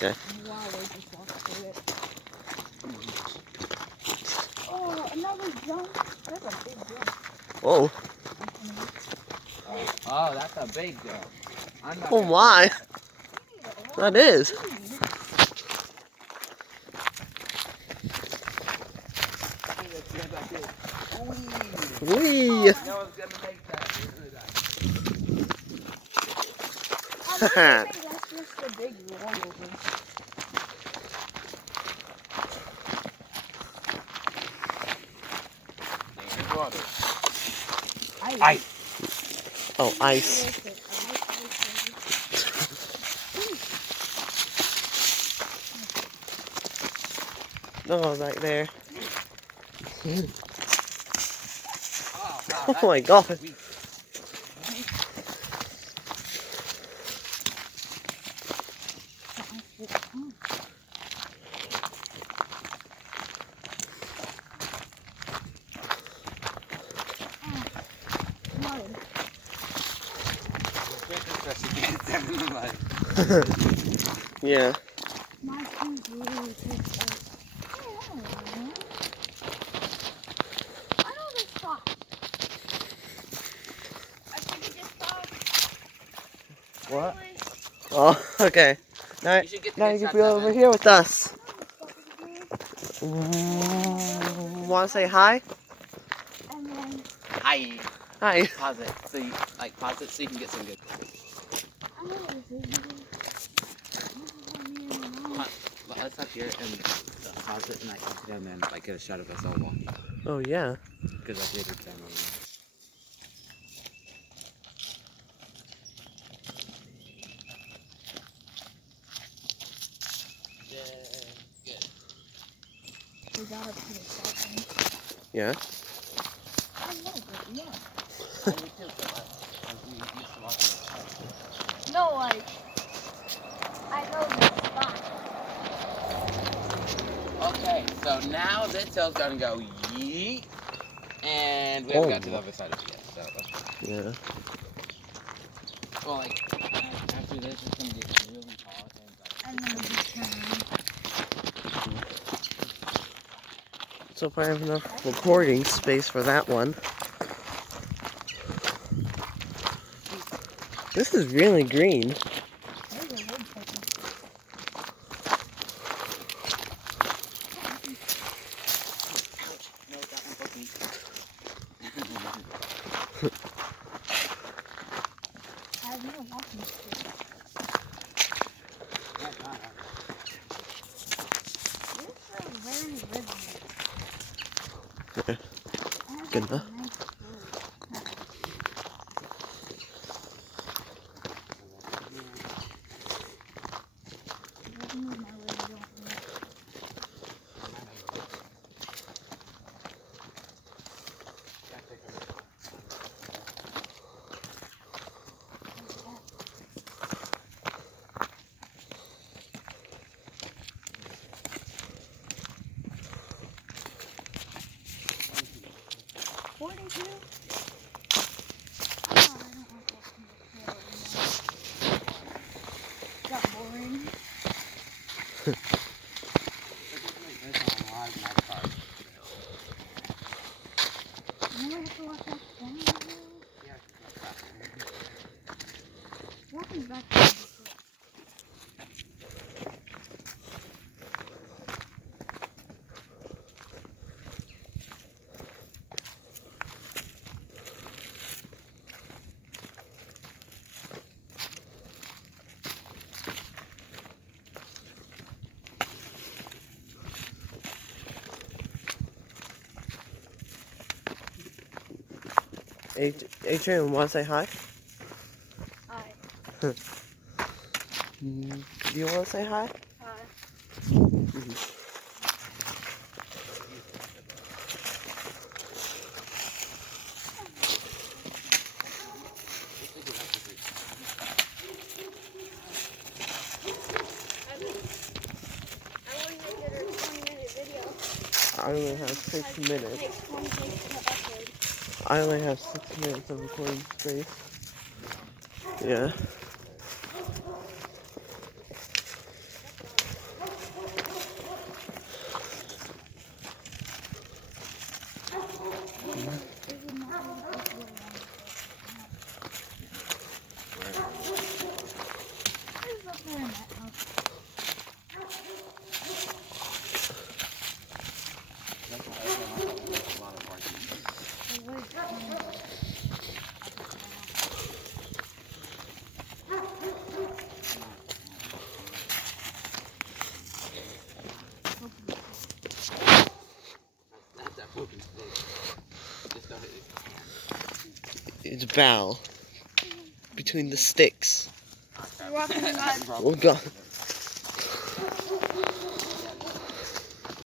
Okay. Wow, they just walked through it. Oh, another jump. That's a big jump. Whoa. Oh, that's a big jump. I'm not Oh gonna my. You need a lot That is. of speed. Whee. No one's gonna make that. I really think that's just a big rollover. Water. Ice. Oh, ice. Oh, right there. Oh, wow, Oh my god. sweet. Yeah. My shoes really taste like. I know this spot. I think it just stopped. What? Oh, okay. Now, You should get the now good you can shots be of over it. here with us. And Want to say hi? then Hi. Hi. Pause it. So you, pause it so you can get some good. I know this is Let's up here and pause it and and then get a shot of us all walking. Oh, yeah. Because I did the camera. we gotta put a stop on. Yeah. I know, but yeah. No, like, I know this spot. Okay, so now this hill's gonna go yeet, and we haven't got to the other side of it yet. So Yeah. well, after this, it's gonna get really hot And then we just turn around. So if I have enough recording space for that one. This is really green. There's a woodpecker. No, that one's open. I have no walking stick. This is very rhythmic. Good enough. Got boring. You have to walk back down the hill. Walking back down the hill. Adrian, want to say hi? Hi. Do you want to say hi? Hi. I only have 6 minutes. I only have 6 minutes of recording space. Yeah. its bow between the sticks. Rock and mud. Oh god.